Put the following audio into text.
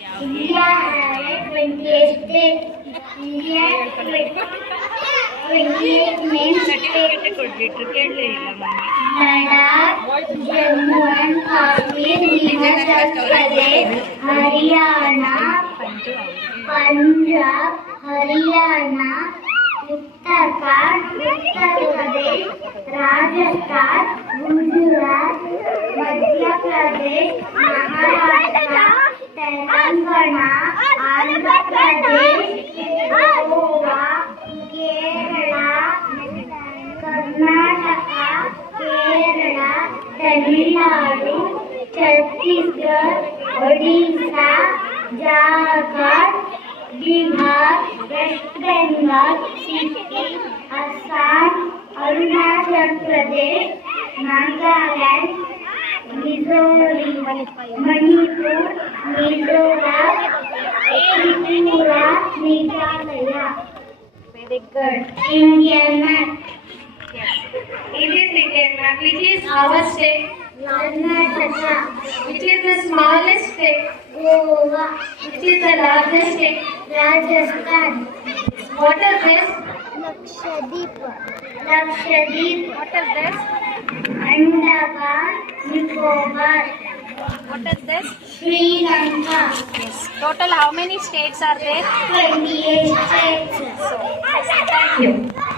India has 28 states. India has 28 main states. Ladakh, Jammu and Kashmir, Himachal Pradesh, Haryana, Punjab, Haryana, Uttarakhand, Uttar Pradesh, Rajasthan, Gujarat, Madhya Pradesh, Maharashtra, Telangana, Andhra Pradesh, Goa, Kerala, Karnataka, Kerala, Tamil Nadu, Chhattisgarh, Odisha, Jharkhand, Bihar, West Bengal, Sikkim, Assam, Arunachal Pradesh, Nagaland, Missouri, Manipur, Mizoram, Tripura, Meghalaya. Very good. Indian map. Yes. It is Indian map. Which is our state? Karnataka. Which is the smallest state? Goa. Which is the largest state? Rajasthan. What is this? Lakshadweep. Lakshadweep. What is this? Andaman, Nicobar. What is this? Sri Lanka. Yes. Total how many states are there? 28 states. So, thank you.